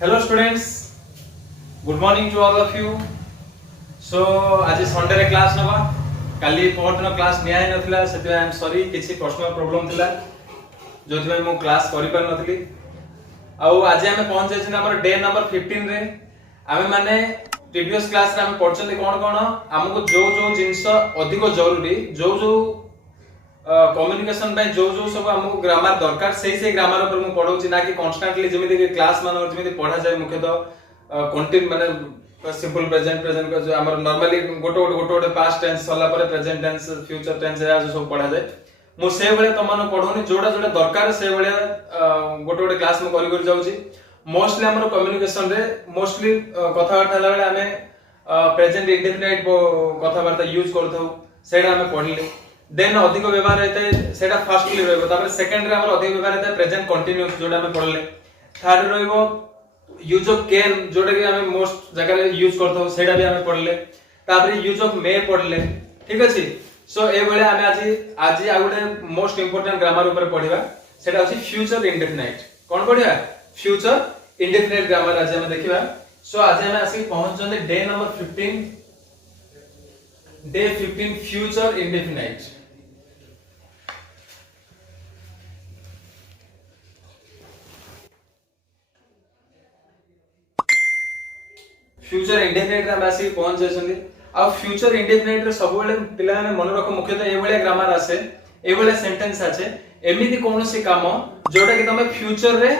Hello students, good morning to all of you. So आज Sunday रे class नबा काली परदिन class निया ही नथिला सेते आई एम सॉरी किछि पर्सनल प्रॉब्लम थिला जोथि में मु क्लास करि पार नथली आ आज हमें पहुंच जाय हमर डे नंबर 15 रे आमे माने प्रीवियस क्लास रे हम पढछन कोन कोन हमको जो जिंस अधिक जरूरी जो कम्युनिकेशन बाय जो सब हमको ग्रामर दरकार से ग्रामर ऊपर मु पढौची ना कि कांस्टेंटली जेमिति कि क्लास मान जेमिति पढा जाय मुख्यतः कंटिन्यू माने सिंपल प्रेजेंट को जो हमर नॉर्मली गोटे पास्ट टेंस सला पर प्रेजेंट टेंस फ्यूचर टेंस या जो सब पढा जाय मु से बेले तमन पढौनी जोडा दरकार से बेले गोटे क्लास में करि जाउची मोस्टली हमर कम्युनिकेशन रे मोस्टली कथा वार्ता हला बेले हमें प्रेजेंट इंडेफिनाइट कथा वार्ता यूज करथौ सेडा हमें पढिले देन अधिक व्यवहार रहते सेटा फर्स्टली रहबो तापर सेकंड रे हमर अधिक व्यवहार रहते प्रेजेंट कंटीन्यूअस जोडा हमें पढले थर्ड रहबो यूज ऑफ केयर जोडा कि हमें मोस्ट जगह रे यूज करथौ सेडा भी हमें पढले तापर यूज ऑफ मे पढले ठीक अछि सो ए बेले हमें आज आ गुटे मोस्ट इंपोर्टेंट ग्रामर ऊपर पढिबा सेटा अछि फ्यूचर इंडेफिनाइट कोन पढिबा फ्यूचर इंडेफिनाइट ग्रामर आज हमें देखिबा सो आज हमें आसी पहुंच जंदे day number 15 future indefinite future indefinite रे आसी पहुंच जायछन्ती आ फ्यूचर इंडेफिनाइट रे सब बेले पिला माने मन रख मुख्यतः ए बेले ग्रामर आसे ए बेले सेंटेंस आछे एमिति कोनोसी काम जोटा कि तमे फ्यूचर रे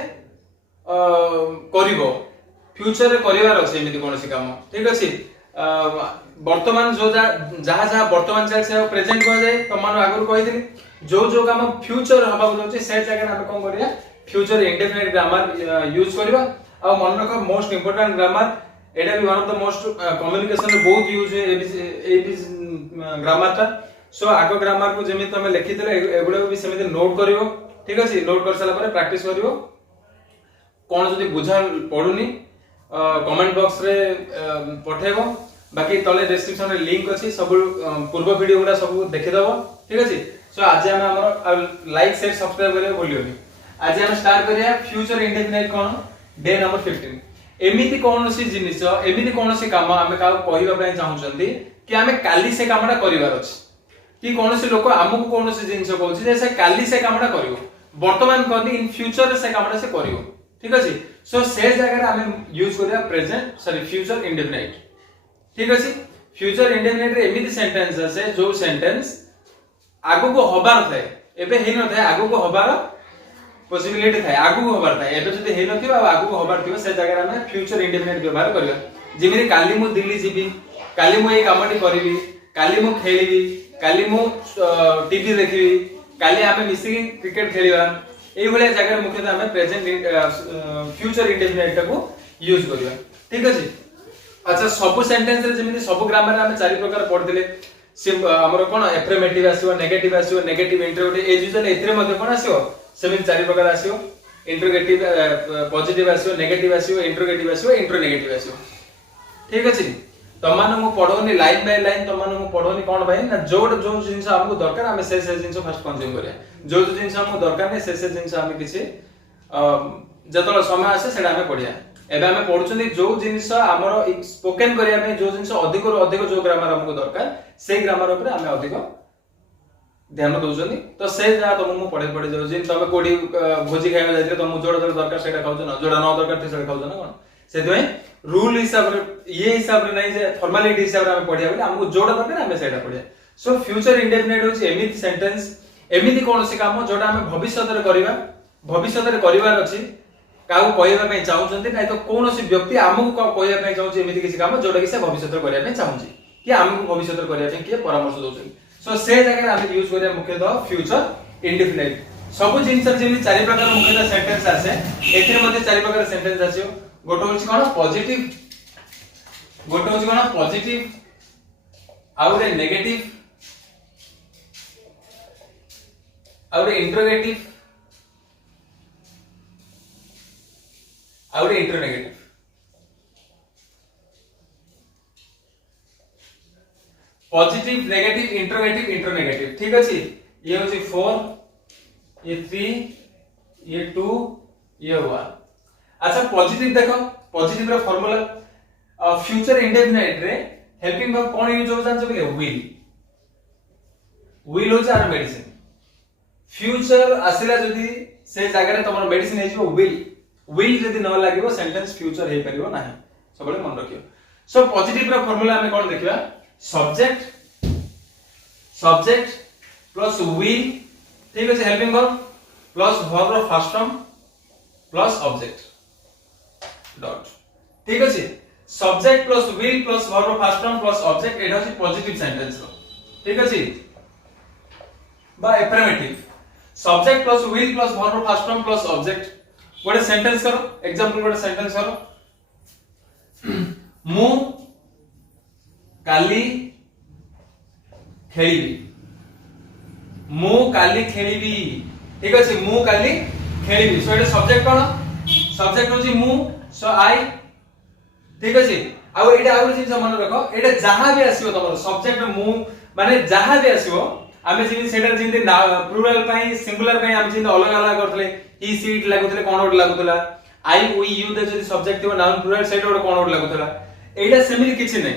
करिवो फ्यूचर रे करिवार अछि एमिति कोनोसी काम ठीक अछि वर्तमान जो जहा वर्तमान चल से प्रेजेंट को जाय तमान आगुर कहिदिनी जो काम फ्यूचर हबा जाउछि से जगह हम कोन करिया फ्यूचर इंडेफिनाइट ग्रामर यूज करबा आ मन रख मोस्ट इंपोर्टेंट ग्रामर एटा भी one of the most communication रे बहुत यूज ए ग्रामर ता सो आगो ग्रामर को जेमि तमे लिखितले एगुडा भी सेमिति नोट करिवो ठीक अछि नोट कर साला परे प्रैक्टिस करिवो कोन जदी बुझा पडुनी कमेंट बॉक्स रे पठेबो बाकी तले डिस्क्रिप्शन रे लिंक अछि सब पूर्व वीडियो गुडा सब देखि दबो ठीक अछि सो आज हम हमर लाइक शेयर सब्सक्राइब करियो बोलियोनी आज हम स्टार्ट करिया फ्यूचर इंडेफिनाइट कोन डे नंबर 15 एमिति कोनोसी जिनिस एमिति कोनोसी काम हमें का कहिबा पय चाहउछंती कि हमें काली से कामडा करिवार अछि कि कोनोसी लोक हमकु कोनोसी जिनिस कहउछि जे से काली से कामडा करिवो वर्तमान करनी इन फ्यूचर से कामडा से करिवो ठीक अछि सो से जगह हमें यूज करिया प्रेजेंट सॉरी फ्यूचर इंडेफिनाइट ठीक अछि फ्यूचर इंडेफिनाइट रे एमिति सेंटेंस আছে जो सेंटेंस आगु को होबार थाए एबे हेन थाए आगु को होबार पॉसिबिलिटी थाए आगु को होबार थाए एबे जदी हेन थिबा आगु को होबार थिबा से जगह हमें फ्यूचर इंडेफिनाइट व्यवहार करबा जेमिति काली मु दिल्ली जीबी काली मु ए कामटी करबी काली मु खेलिबी काली मु टीवी देखिबी काली हमें मिसी क्रिकेट खेलिबा एई भले जगह मुख्यतः हमें प्रेजेंट फ्यूचर इंडेफिनाइट को यूज करबा ठीक अछि अच्छा सब सेंटेंस रे जेमिति सब ग्रामर रे हम चारि प्रकार पढथिले हमर कोन एफर्मेटिव आसीबो नेगेटिव इंटरोगेटिव एज यूजुअल एथरे मध्ये कोन आसीबो सेमिति चारि प्रकार आसीबो इंटरोगेटिव पॉजिटिव आसीबो नेगेटिव आसीबो इंटरोगेटिव आसीबो इंट्रोनेगेटिव आसीबो ठीक अछि तमान मु पढोनी लाइन बाय लाइन तमान मु पढोनी कोन भाई ना जो जिंस हमको दरकार हम से जिंस फर्स्ट कंज्यूम करिया जो जिंस हमको दरकार नै से जिंस हम किछि जतलो समय आसे सेडा हम पढिया एबे हम पढुछनी जो जिंस हमर स्पोकन करिया में जो जिंस अधिक रो अधिक जो ग्रामर हमको दरकार से ग्रामर ऊपर हम अधिक ध्यान दोजनी तो से जा तुम पढे जो जिन तमे कोडी भोजी खाइबा जाइते तुम जोडा दरकार सेटा खाउ न जोडा न दरकार ते सेटा खाउ न कोन सेतवे रूल हिसाब रे ये हिसाब रे नै जे फॉर्मेलिटी हिसाब रे हम पढिया बोले हमको जोडा दरकार हम सेटा पढिया सो फ्यूचर इंडेफिनाइट होची एमिति सेंटेंस एमिति कोनोसी काम जोडा हम भविष्यत रे करिवार अछि काउ कहैबा पय चाहउछन्ती नै तो कोनोसी व्यक्ति हमकु कहैबा पय चाहउछि एमिति किछि काम जोडा कि से भविष्यत रे करिया पय चाहउछि कि हमकु भविष्यत रे करिया पय कि परामर्श दोछन्ती सो से जगह हम यूज करिया मुख्यतः फ्यूचर इंडेफिनाइट सब जिंस जेमि चारि प्रकार मुख्यतः सेंटेंस आसे एथिरे मध्ये चारि प्रकार सेंटेंस आछियो गोटो होछि कोन पॉजिटिव आउरे नेगेटिव आउरे इंट्रोगेटिव आउरे interronegative positive negative interrogative interronegative ठीक अछि ये होछि 4 ये 3 ये 2 ये 1 अच्छा पॉजिटिव देखो, पॉजिटिव रो फार्मूला फ्यूचर इंडेफिनाइट रे हेल्पिंग वर्ब कोन यूज हो जान बोले विल, विल हो आर मेडिसिन। फ्यूचर आसिला जदी से जगह रे तमरो मेडिसिन हे जो विल, विल जदी न लागिवो सेंटेंस फ्यूचर हे परिवो नाही, सबले मन रखियो। सो पॉजिटिव रो फार्मूला हमें कोन देखिबा, सब्जेक्ट सब्जेक्ट प्लस विल, ठीक है, हेल्पिंग वर्ब प्लस वर्ब रो first form plus object dot, ठीक है। Subject plus will plus verb रो फर्स्ट फॉर्म प्लस ऑब्जेक्ट, एटा होची पॉजिटिव सेंटेंस रो, ठीक है बा affirmative. Subject plus will plus verb रो फर्स्ट फॉर्म प्लस ऑब्जेक्ट, गोटे सेंटेंस करो, एग्जांपल गोटे सेंटेंस करो, मु काली खेलिबी, मु काली खेलिबी, ठीक अछि, मु काली खेलिबी। सो एटा सब्जेक्ट कोन, सब्जेक्ट होची मु, सो आई, ठीक अछि। आ एटा आउर चीज मन रखो, एटा जहां भी आसीबो तमरो सब्जेक्ट मु माने जहां भी आसीबो, आमे जिनि सेटर जिनि प्लुरल पई सिंगुलर पई आमे जिनि अलग अलग करथले, ही सीट लागुथले कोन ओड लागुथला, आई वी यू दे जदि सब्जेक्ट थिबो नाउन प्लुरल सेट ओड कोन ओड लागुथला, एटा सेमिल किछि नै।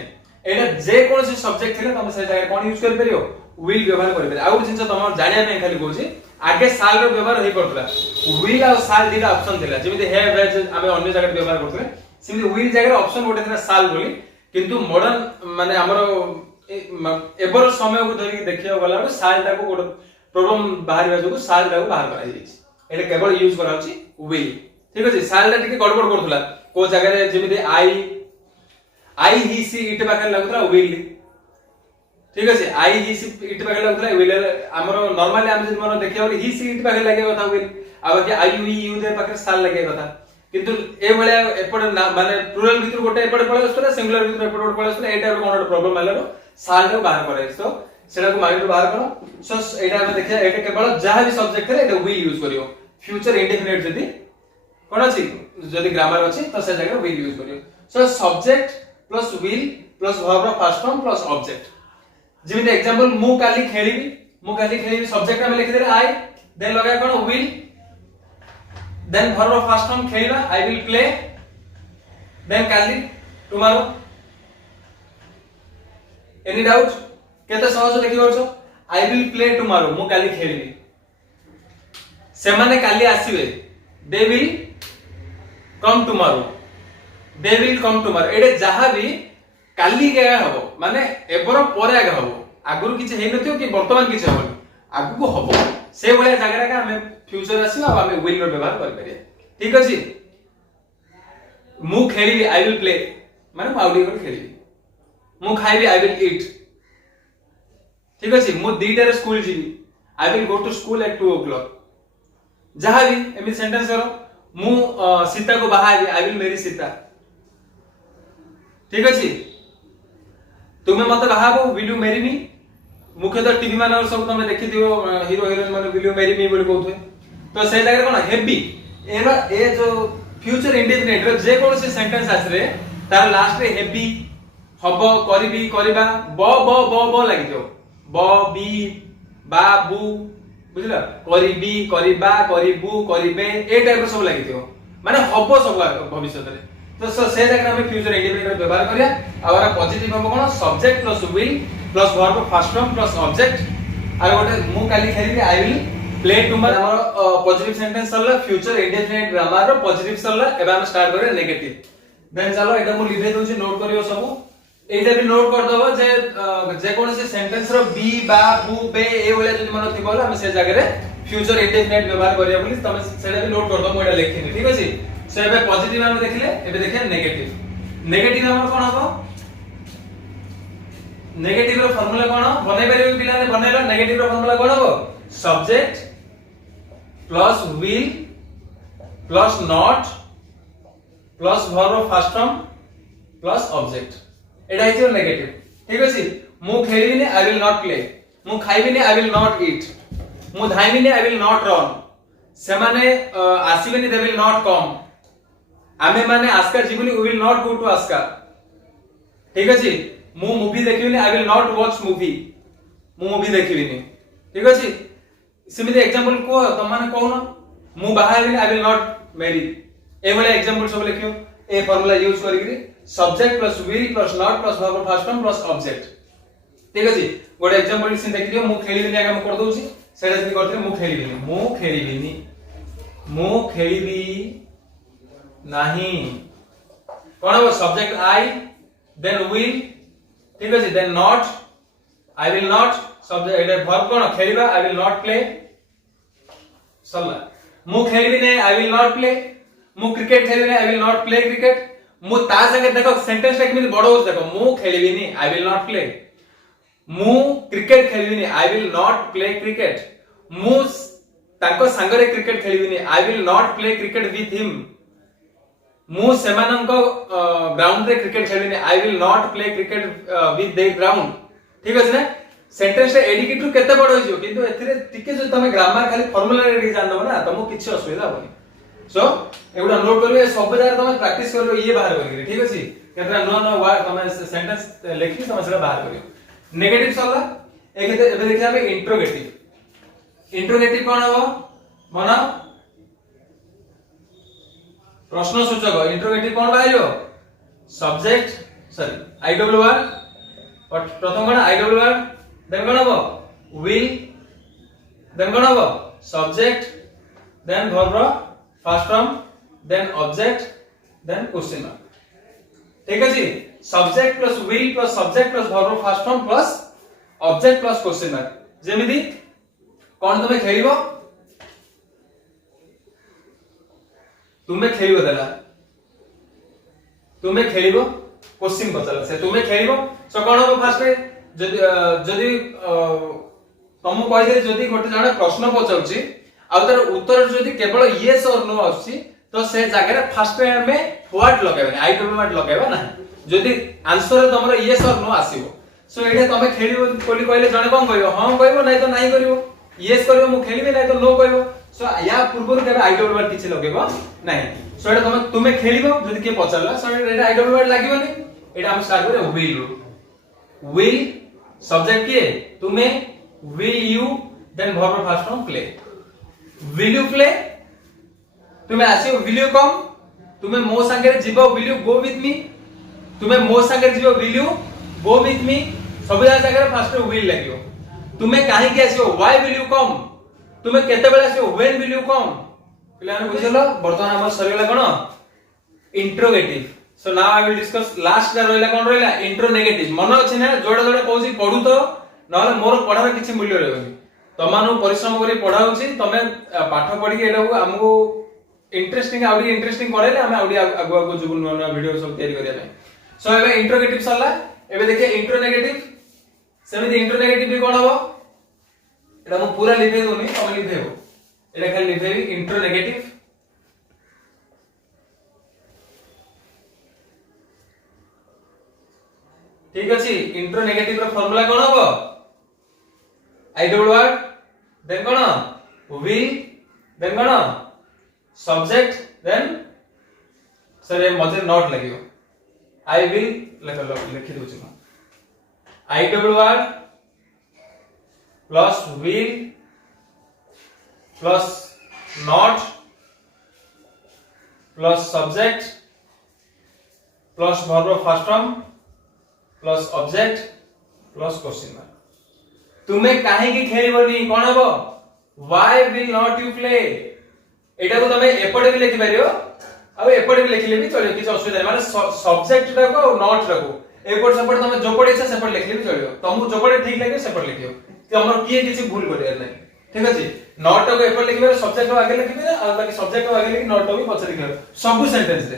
एटा जे कोन से सब्जेक्ट थिले तमे से जगह कोन यूज कर परियो, विल व्यवहार कर परियो। आउर जिंस तमर जानिया नै खाली कहूची, आगे साल रो व्यवहार हे करथला, विल आ साल दिटा ऑप्शन थिला, जेमिति हैव हैज आमे अन्य जगह व्यवहार करथले, सेमिति विल जगह ऑप्शन गोटे थिला साल बोली, किंतु मॉडर्न माने हमरो एबर समय को धरि देखियो गला साल ता को गोटे प्रॉब्लम बाहर जो साल ता को बाहर करा जायछि, एटा केवल यूज करा होछि विल, ठीक अछि। साल ता टिके गड़बड़ करथला को जगह रे, जेमिति आई ही सी इट पाखे लागुतला विल, ठीक अछि, आई ही सी इट पाखे लागुतला विल। हमरो नॉर्मली हम जे मन देखियो ही सी इट पाखे लागे कथा विल, आ बाकी आई यू दे पाखे साल लागे कथा, किंतु ए भले एपड माने प्लुरल भीतर गोटे एपड पळे आस्तला, सिंगुलर भीतर एपड गोटे पळे आस्तला, एटा कोन प्रॉब्लम आलारो साल रे बाहर करे, सो सेटा को माइंड रे बाहर करो। सो एटा हम देखिया, एटा केवल जहां भी सब्जेक्ट रे एटा विल यूज करियो, फ्यूचर इंडेफिनिट जदी कोन अछि जदी ग्रामर अछि तो से जगह विल यूज करियो। So subject plus will plus verb रो फर्स्ट फॉर्म प्लस ऑब्जेक्ट, जेमिति एग्जांपल मु काली खेलिबी, मु काली खेलिबी सब्जेक्ट में लिखि देले आई, देन लगा कोन विल, देन वर्ब रो फर्स्ट फॉर्म खेलिबा, आई विल प्ले, देन काली टुमारो। एनी डाउट, केते सहज देखि परछो, आई विल प्ले टुमारो, मु काली खेलिबी, से माने काली आसीबे, they will come tomorrow, they will come tomorrow, एडे जहां भी काली के हबो माने एबर परे आगे हबो, आगुरु किछ हेइ नथियो कि वर्तमान किछ हबो, आगु को हबो, से भले जगह का हमें फ्यूचर आसीबा आ हमें विल रो व्यवहार कर परिया, ठीक अछि। मु खेलिबी आई विल प्ले माने मु आउडी को खेलिबी, मु खाइबी आई विल ईट, ठीक अछि। मु दीटा रे स्कूल जीबी, I will go to school at 2 o'clock, जहां भी एमि सेंटेंस करो, मु सीता को बाहाबी, आई विल मैरी सीता, ठीक अछि। तुमे मते बाहाबो, विल यू मैरी मी, मुख्य तो टीवी मान सब तुमे देखि दियो हीरो हीरोइन माने विल यू मैरी मी बोली कहथुए, तो से जगह कोन हेबी एरा ए जो फ्यूचर इंडेफिनिट रे जे कोन से सेंटेंस आसरे तार लास्ट रे हेबी हबो, करिबी, करिबा, ब लागि दियो, ब बी बा बू, बुझला, करिबी, करिबा, करिबू, करिबे, ए टाइप सब लागि दियो, माने हबो सब भविष्य रे। तो से जगह हम फ्यूचर इंडेफिनिट व्यवहार करिया, आवर पॉजिटिव हम कोन subject plus will plus verb first form plus object, आरो गोटे मु काली खेलिबी, आई विल प्ले टुमारो। हमर पॉजिटिव सेंटेंस सरला, फ्यूचर इंडेफिनिट ग्रामर रो पॉजिटिव सरला, एबा हम स्टार्ट करे नेगेटिव। देन चलो एटा मु लिखे दोछि, नोट करियो सब, एटा भी नोट कर दबो जे कोन से सेंटेंस रो बी बा बू बे ए वाला जदि मन थिबो हम से जगह रे फ्यूचर इंडेफिनिट व्यवहार करिया बोली तमे सेटा भी नोट कर दो, मु एटा लिखिनी, ठीक अछि। से एबे पॉजिटिव हम देखले, एबे देखिए नेगेटिव। नेगेटिव हमर कोन हबो, नेगेटिव रो फार्मूला कोन बनै परियो पिला ने बनैलो, नेगेटिव रो फार्मूला कोन हबो, subject plus will plus not plus verb first form plus object, Etah is negative, ठीक अछि। मु खेलिबिनी, आई विल नॉट प्ले, मु खाइबिनी, आई विल नॉट ईट, मु धाइबिनी, आई विल नॉट रन, से माने आसीबिनी, दे विल नॉट कम, आमे माने आस्का जीवनी, we will not go to Aska, ठीक अछि। मु मूवी देखिबिनी, I will not watch movie, मु मूवी देखिबिनी, ठीक अछि। सिमिति एग्जांपल को त माने कहूना, मु बाहाबिनी, आई विल नॉट मैरी, ए वाला एग्जांपल सब लिखियो ए फार्मूला यूज करिकरी subject plus will plus not plus verb first form plus object ठीक अछि गोटे एग्जांपल सिन देख लियो मु खेलिबिनी आगे मु कर दोछि सेटा जति करथिले मु खेलिबी नाही कोन हो सब्जेक्ट आई देन विल ठीक अछि then not I will not subject एटा वर्ब कोन खेलिबा आई विल नॉट प्ले सल्ला मु खेलिबी नै आई विल नॉट प्ले मु क्रिकेट खेलिबी नै I will not play cricket मु ता संगे देखो सेंटेंस टा केमिति बडो हो देखो मु खेलिबी नै आई विल नॉट प्ले मु क्रिकेट खेलिबी नै I will not play cricket मु ताको संगरे क्रिकेट खेलिबी नै I will not play cricket with him मु सेमानंको ग्राउंड रे क्रिकेट खेलिबी नै I will not play cricket with they ground ठीक अछि ना सेंटेंस रे एडिकेट रु केते बडो होइजो किंतु एथिरे टिके जो तमे ग्रामर खाली फार्मूला रे जान दबो ना तमो किछि असुविधा होनी सो एगुडा नोट करबे सब जगह तमे प्रैक्टिस करबो ये बाहर करिके ठीक अछि केतरा नो नो वर्ड तमे सेंटेंस लिखि तमे सेटा बाहर करियो नेगेटिव सल्ला एके एबे देखिया बे इंट्रोगेटिव कोन हो मन प्रश्न सूचक इंट्रोगेटिव कोन बाहिरो सब्जेक्ट सॉरी आईडब्ल्यूआर और प्रथम कोन आईडब्ल्यूआर देन कोन हो विल देन कोन हो subject then verb first form then object then question mark ठीक अछि subject plus will plus subject plus verb first form plus object plus question mark जेमिति कोन तमे खेलिबो तुमे खेलिबो देला तुमे खेलिबो क्वेश्चन पचला से तुमे खेलिबो सो कोन हो फर्स्ट जदी तमु कहि दे जदी गोटे जने प्रश्न पचाउची आ तार उत्तर जदी केवल यस और नो आउची तो से जगह रे फर्स्ट में व्हाट लगाबे आई डोंट व्हाट लगाबे ना जदी आंसर तमरो यस और नो आसीबो सो एडे तमे खेलिबो कोली कहले जने कोन कहबो हां कहबो नै तो नै करिवो यस करिवो मु खेलिबे नै तो नो कहबो सो या पूर्व केबे आई डोंट व्हाट किछि लगेबो नै सो एडे तुमे खेलिबो जदी के पचारला सो एडे आई डोंट व्हाट लागिबोनी एडा हम स्टार्ट करे विल सब्जेक्ट के तुमे will you then verb first form play will you play तुमे आसीओ विल यू कम तुमे मो संगे जीवो will you go with me तुमे मो संगे जीवो will you go with me सब जगह फर्स्ट विल लागियो तुमे काहे के आसीओ व्हाई विल यू कम तुमे केते बेला आसीओ व्हेन विल यू कम पिलाने बुझलो वर्तमान हमर सरीला कोन interrogative so now I will discuss last रा रहला कोन रहला इंट्रोनेगेटिव मन अछि ना जोडा जोडा कहूची पढु तो नहले मोर पढार किछि मूल्य रहबनी तमानु परिश्रम करी पढा होची तमे पाठ पढी के एडा हमहु इंटरेस्टिंग आउडी इंटरेस्टिंग करेले हम आउडी आगु आगु जुबु नया वीडियो सब तयारी करिया पे सो एबे इंट्रोगेटिव सरला एबे देखिए इंट्रोनेगेटिव सेमिति इंट्रोनेगेटिव भी कोन हबो एडा मु पूरा लिखे दोनी तमे लिखेबो एडा खाली लिखेबी इंट्रोनेगेटिव ठीक अछि इंट्रोनेगेटिव रो फार्मूला कोन हबो आई डोंट वांट देन कोन विल देन कोन सब्जेक्ट देन सर मजे नॉट लगियो आई विल लिखि दोछि I W R plus will plus not plus subject plus verb first form plus object plus question mark तुमे काहे की खेलिबोनी कोन हबो why will not you play एटा को तमे एपडे भी लिखि पारियो आ एपडे भी लिखिले भी चलियो किछ असुविधा नै माने सब्जेक्ट टा को नॉट रखो एपड सेपड तमे जोपडे इच्छा सेपड लिखले भी चलियो तमु जोपडे ठीक लागे सेपड लिखियो कि हमर किए किछि भूल करिया नै ठीक अछि नॉट को एपड लिखिबे सब्जेक्ट को आगे लिखिबे आ बाकी सब्जेक्ट को आगे लिखि नॉट को भी पछे लिखिबे सब सेंटेंस रे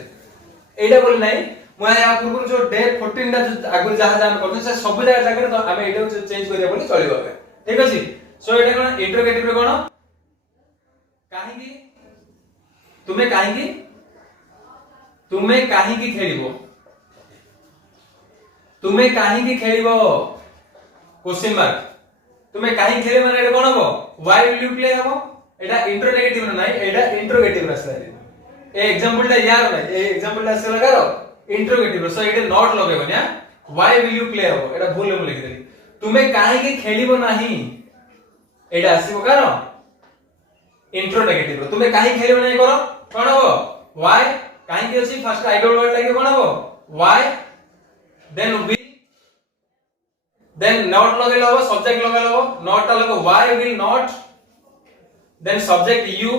एटा बोल नै मु या पूर्व जो डे 14 टा आगु जहा जान करते से सब जगह तो हमें एटा चेंज करिया बोली चलिबो ठीक अछि सो एटा कोन इंट्रोगेटिव रे कोन काहे की तुमे काहे की खेलिबो तुमे काहे की खेलिबो क्वेश्चन मार्क तुमे काहे खेले माने एटा कोन हबो व्हाई विल यू प्ले हबो एटा इंट्रोनेगेटिव नै एटा इंट्रोगेटिव रसला ए एग्जांपल ता यार नै ए एग्जांपल ता से लगारो इंट्रोगेटिव सो एटा नॉट लगेबो ना व्हाई विल यू प्ले हबो एटा भूल ले लिखि देली तुमे काहे की खेलिबो नाही एटा आसीबो कारण इंट्रोनेगेटिव तुमे काहे खेलिबो नै करो कोन हबो why काहे की अछि फर्स्ट आइडियल वर्ड लागे कोन हो why then will then not लगे लो सब्जेक्ट लगे लो not ता लगे why will not then subject you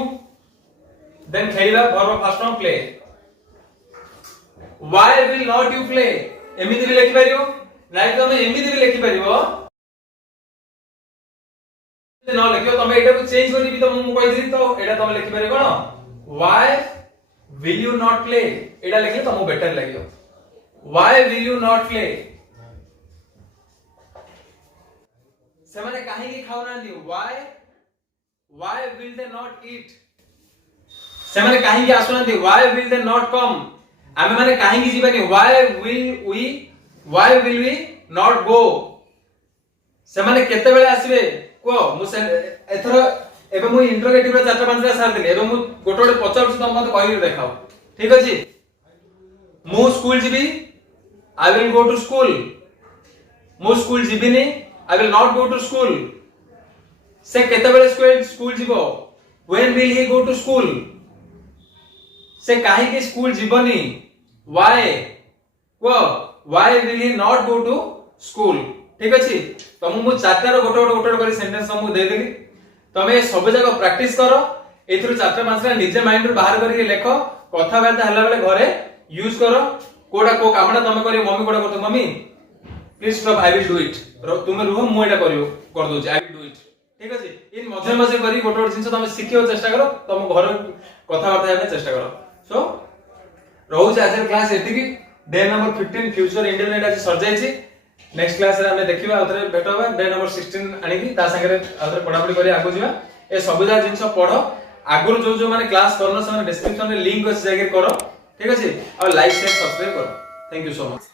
then खेलिबा verb first form play why will not you play एमिति भी लिखि परियो नाइ तमे एमिति भी लिखि परियो न लिखियो तमे एटा को चेंज करी भी तो मु कहि दी तो एटा तमे लिखि परियो कोन why will you not play एटा लिखले तमो better लागियो why will you not play से माने काहे की खाउ ना दी why will they not eat से माने काहे की आसु ना दी why will they not come आमे माने काहे की Jiwani why will we not go से माने केते बेले आसीबे को मु एथरो एबे मु इंटरोगेटिव रे चारटा पांचटा सार दिले एबे मु गोटे गोटे पचार छु तम मते कहि देखाओ ठीक अछि मु स्कूल जिबी I will go to school मु स्कूल जिबिनी I will not go to school से केते बेले स्कूल जिवो when will he go to school से काहे की स्कूल जीवनी व्हाई को why will he not go to school ठीक अछि तमु मु चारटा रो गोटे गोटे करी सेंटेंस हमु दे देली तमे सब जगह प्रैक्टिस करो एथुर चारटा पांचटा निजे माइंड रो बाहर करी लेखो कथा बार्ता हला बेले घरे यूज करो कोडा को कामडा तमे करियो मम्मी कोडा करतो mummy please stop I will do it तुमे रुह मु एटा करियो कर दोची आई विल डू इट ठीक अछि इन मजे मजे करी गोटे गोटे जिंस तमे सिखियो चेष्टा करो तम घर कथा बार्ता हेबे चेष्टा करो सो रहू आज क्लास एतिकी डे नंबर 15 फ्यूचर इंडिपेंडेंट आज सर जायछि नेक्स्ट क्लास रे हमें देखिबा आउथरे भेटबा डे नंबर 16 आनी की ता संगे आउथरे पढापढी करी आगु जिबा ए सबुजा जिंस पढो आगुर जो जो माने क्लास करनो से डिस्क्रिप्शन रे लिंक अछि जाके करो ठीक अछि और लाइक शेयर सब्सक्राइब करो थैंक यू सो मच।